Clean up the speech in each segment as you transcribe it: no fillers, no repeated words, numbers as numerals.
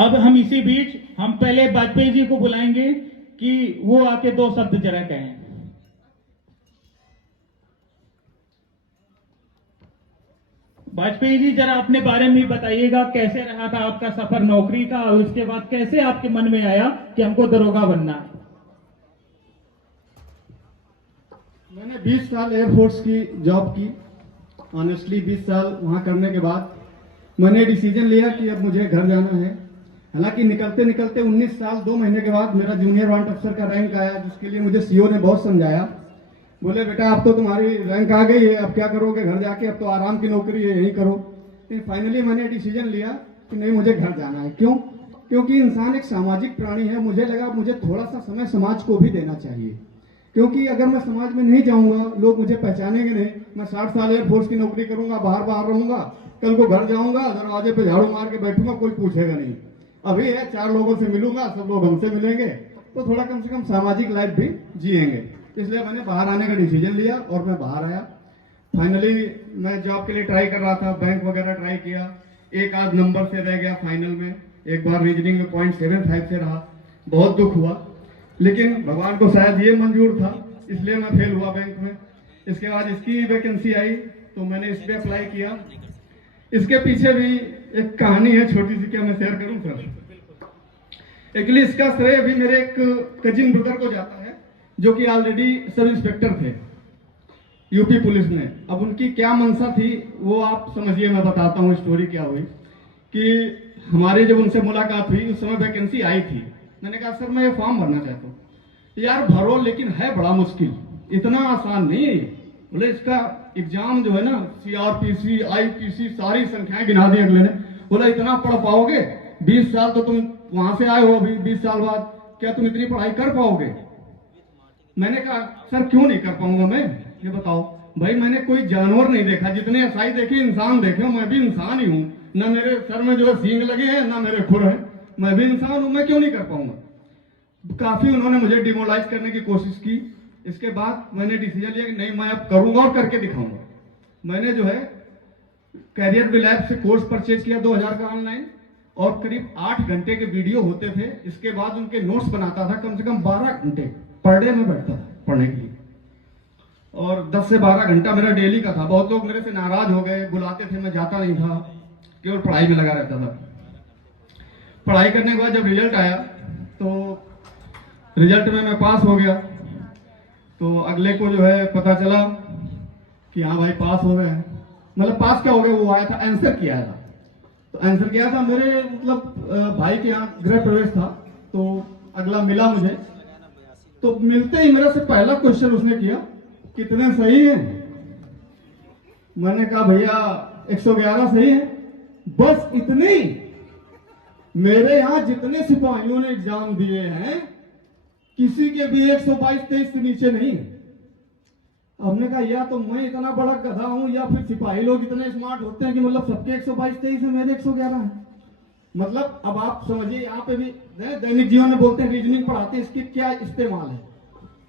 अब हम इसी बीच हम पहले वाजपेयी जी को बुलाएंगे कि वो आके दो शब्द जरा कहें। वाजपेयी जी, जरा अपने बारे में बताइएगा, कैसे रहा था आपका सफर नौकरी का, और उसके बाद कैसे आपके मन में आया कि हमको दरोगा बनना है। मैंने 20 साल एयरफोर्स की जॉब की। ऑनेस्टली 20 साल वहां करने के बाद मैंने डिसीजन लिया कि अब मुझे घर जाना है। हालांकि निकलते निकलते 19 साल 2 महीने के बाद मेरा जूनियर वारंट अफसर का रैंक आया, जिसके लिए मुझे सीओ ने बहुत समझाया। बोले बेटा अब तो तुम्हारी रैंक आ गई है, अब क्या करोगे घर जाके, अब तो आराम की नौकरी है, यही करो। लेकिन फाइनली मैंने डिसीजन लिया कि नहीं, मुझे घर जाना है। क्यों? क्योंकि इंसान एक सामाजिक प्राणी है। मुझे लगा मुझे थोड़ा सा समय समाज को भी देना चाहिए, क्योंकि अगर मैं समाज में नहीं जाऊंगा लोग मुझे पहचानेंगे नहीं। मैं 60 साल एयरफोर्स की नौकरी करूंगा, बाहर बाहर रहूंगा, कल को घर जाऊंगा, दरवाजे पे झाड़ू मार के बैठूंगा, कोई पूछेगा नहीं। अभी है 4 लोगों से मिलूंगा, सब लोग हमसे मिलेंगे, तो थोड़ा कम से कम सामाजिक लाइफ भी जिएंगे। इसलिए मैंने बाहर आने का डिसीजन लिया और मैं बाहर आया। फाइनली मैं जॉब के लिए ट्राई कर रहा था, बैंक वगैरह ट्राई किया, एक आध नंबर से रह गया फाइनल में। एक बार रीजनिंग में 0.75 से रहा, बहुत दुख हुआ, लेकिन भगवान को शायद ये मंजूर था, इसलिए मैं फेल हुआ बैंक में। इसके बाद इसकी वैकेंसी आई तो मैंने इस पर अप्लाई किया। इसके पीछे भी एक कहानी है छोटी सी, क्या मैं शेयर करूं सर? एक्चुअली इसका श्रेय भी मेरे एक कजिन ब्रदर को जाता है, जो कि ऑलरेडी सब इंस्पेक्टर थे यूपी पुलिस में। अब उनकी क्या मंशा थी वो आप समझिए, मैं बताता हूँ स्टोरी क्या हुई। कि हमारे जब उनसे मुलाकात हुई उस समय वैकेंसी आई थी। मैंने कहा सर मैं ये फॉर्म भरना चाहता हूँ। यार भरो, लेकिन है बड़ा मुश्किल, इतना आसान नहीं है। बोले इसका एग्जाम जो है ना, सीआरपीसी आईपीसी सारी संख्याएं गिना दी अगले ने। बोला इतना पढ़ पाओगे? 20 साल तो तुम वहां से आए हो, अभी 20 साल बाद क्या तुम इतनी पढ़ाई कर पाओगे? मैंने कहा सर क्यों नहीं कर पाऊंगा मैं, ये बताओ। भाई मैंने कोई जानवर नहीं देखा, जितने एसआई देखे इंसान देखे, मैं भी इंसान ही हूँ। ना मेरे सर में जो है सींग लगे हैं, ना मेरे खुर हैं, मैं भी इंसान हूँ, मैं क्यों नहीं कर पाऊंगा। काफी उन्होंने मुझे डिमोलाइज करने की कोशिश की। इसके बाद मैंने डिसीजन लिया कि नहीं, मैं अब करूंगा और करके दिखाऊंगा। मैंने जो है कैरियर विलैब से कोर्स परचेज किया 2000 का ऑनलाइन, और करीब 8 घंटे के वीडियो होते थे। इसके बाद उनके नोट्स बनाता था, कम से कम 12 घंटे पर डे में बैठता था पढ़ने के लिए, और 10 से 12 घंटा मेरा डेली का था। बहुत लोग मेरे से नाराज हो गए, बुलाते थे, मैं जाता नहीं था, केवल पढ़ाई में लगा रहता था। पढ़ाई करने के बाद जब रिजल्ट आया तो रिजल्ट में मैं पास हो गया। तो अगले को जो है पता चला कि हाँ भाई पास हो गए। मतलब पास क्या हो गए, वो आया था आंसर किया था। तो आंसर किया था मेरे मतलब भाई के यहाँ गृह प्रवेश था, तो अगला मिला मुझे। तो मिलते ही मेरे से पहला क्वेश्चन उसने किया, कितने सही हैं? मैंने कहा भैया 111 सही है। बस इतनी? मेरे यहाँ जितने सिपाहियों ने एग्जाम दिए हैं किसी के भी 122-23 से नीचे नहीं। हमने कहा या तो मैं इतना बड़ा गधा हूं, या फिर सिपाही लोग इतने स्मार्ट होते हैं कि मतलब सबके 122-23 है, मेरे 111 है। मतलब अब आप समझिए, यहाँ पे भी दैनिक जीवन में बोलते हैं रीजनिंग पढ़ाते हैं, इसकी क्या इस्तेमाल है।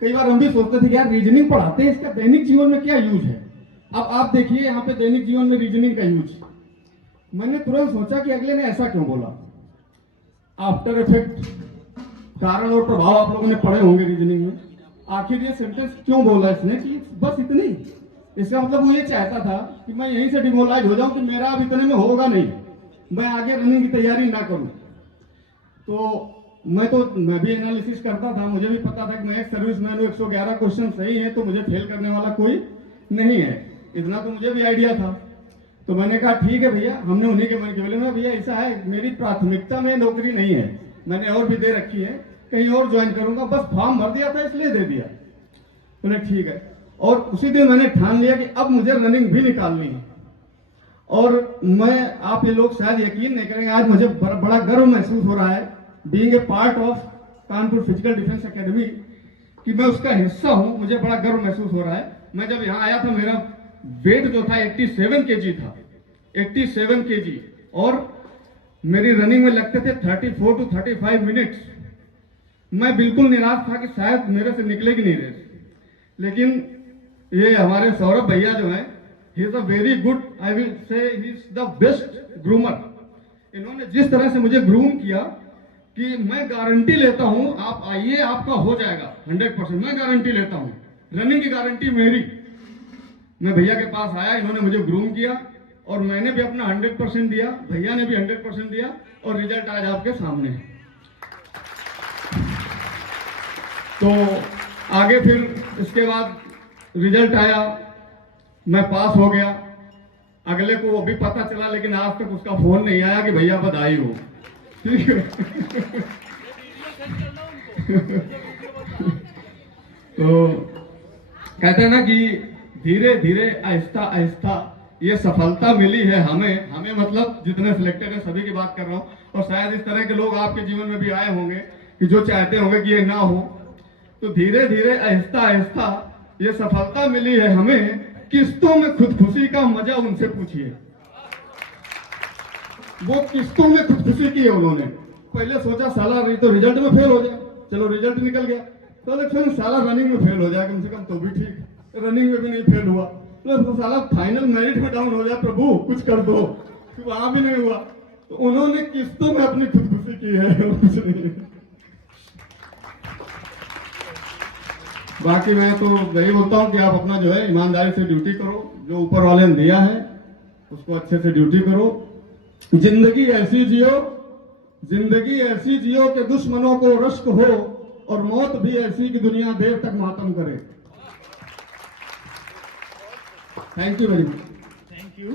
कई बार हम भी सोचते थे कि यार रीजनिंग पढ़ाते हैं, इसका दैनिक जीवन में क्या यूज है। अब आप देखिए यहाँ पे दैनिक जीवन में रीजनिंग का यूज। मैंने तुरंत सोचा कि अगले ने ऐसा क्यों बोला। आफ्टर इफेक्ट, कारण और प्रभाव आप लोगों ने पढ़े होंगे रीजनिंग में। आखिर ये सेंटेंस क्यों बोला इसने कि बस इतनी? इसका मतलब वो ये चाहता था कि मैं यहीं से डिमोलाइज हो जाऊं, कि मेरा अब इतने में होगा नहीं, मैं आगे रनिंग की तैयारी ना करूं। तो मैं भी एनालिसिस करता था, मुझे भी पता था कि मैं एक सर्विसमैन हूं, 111 क्वेश्चन सही है तो मुझे फेल करने वाला कोई नहीं है, इतना तो मुझे भी आइडिया था। तो मैंने कहा ठीक है भैया, हमने उन्हीं के मन के बोले ना भैया ऐसा है, मेरी प्राथमिकता में नौकरी नहीं है, मैंने और भी दे रखी है, कहीं और ज्वाइन करूंगा, बस फॉर्म भर दिया था इसलिए दे दिया। बोले ठीक है। और उसी दिन मैंने ठान लिया कि अब मुझे रनिंग भी निकालनी है। और मैं, आप ये लोग शायद यकीन नहीं करेंगे, आज मुझे बड़ा गर्व महसूस हो रहा है being a part of Kanpur physical defence academy, कि मैं उसका हिस्सा हूं। मुझे बड़ा गर्व महसूस हो रहा है। मैं जब यहाँ आया था मेरा वेट जो था 87 kg था, 87 kg, और मेरी रनिंग में लगते थे 34 to 35 मिनट्स। मैं बिल्कुल निराश था कि शायद मेरे से निकलेगी नहीं रेस। लेकिन ये हमारे सौरभ भैया जो हैं, he is a very good, I will say he is the best groomer. इन्होंने जिस तरह से मुझे ग्रूम किया कि मैं गारंटी लेता हूं, आप आइए आपका हो जाएगा 100%, मैं गारंटी लेता हूं, रनिंग की गारंटी मेरी। मैं भैया के पास आया, इन्होंने मुझे ग्रूम किया और मैंने भी अपना 100% दिया, भैया ने भी 100% दिया और रिजल्ट आज आपके सामने है। तो आगे फिर इसके बाद रिजल्ट आया, मैं पास हो गया। अगले को वो भी पता चला, लेकिन आज तक उसका फोन नहीं आया कि भैया बधाई हो। ठीक है। तो कहते हैं ना कि धीरे धीरे आहिस्ता आहिस्ता ये सफलता मिली है हमें मतलब जितने सिलेक्टेड है सभी की बात कर रहा हूँ, और शायद इस तरह के लोग आपके जीवन में भी आए होंगे कि जो चाहते होंगे कि ये ना हो। तो धीरे धीरे आहिस्ता आहिस्ता ये सफलता मिली है हमें। किस्तों में खुदकुशी का मजा उनसे पूछिए, वो किस्तों में खुदकुशी की है उन्होंने। पहले सोचा साला तो रिजल्ट में फेल हो जाए, चलो रिजल्ट निकल गया, तो लेकिन साला रनिंग में फेल हो जाए कम से कम तो भी ठीक, रनिंग में भी नहीं फेल हुआ, तो साला फाइनल मेरिट में डाउन हो जाए, प्रभु कुछ कर दो, वहां भी नहीं हुआ। तो उन्होंने किस्तों में अपनी खुदकुशी की है। बाकी मैं तो यही बोलता हूँ कि आप अपना जो है ईमानदारी से ड्यूटी करो, जो ऊपर वाले ने दिया है उसको अच्छे से ड्यूटी करो। जिंदगी ऐसी जियो कि दुश्मनों को रश्क हो, और मौत भी ऐसी कि दुनिया देर तक मातम करे। Thank you very much. Thank you.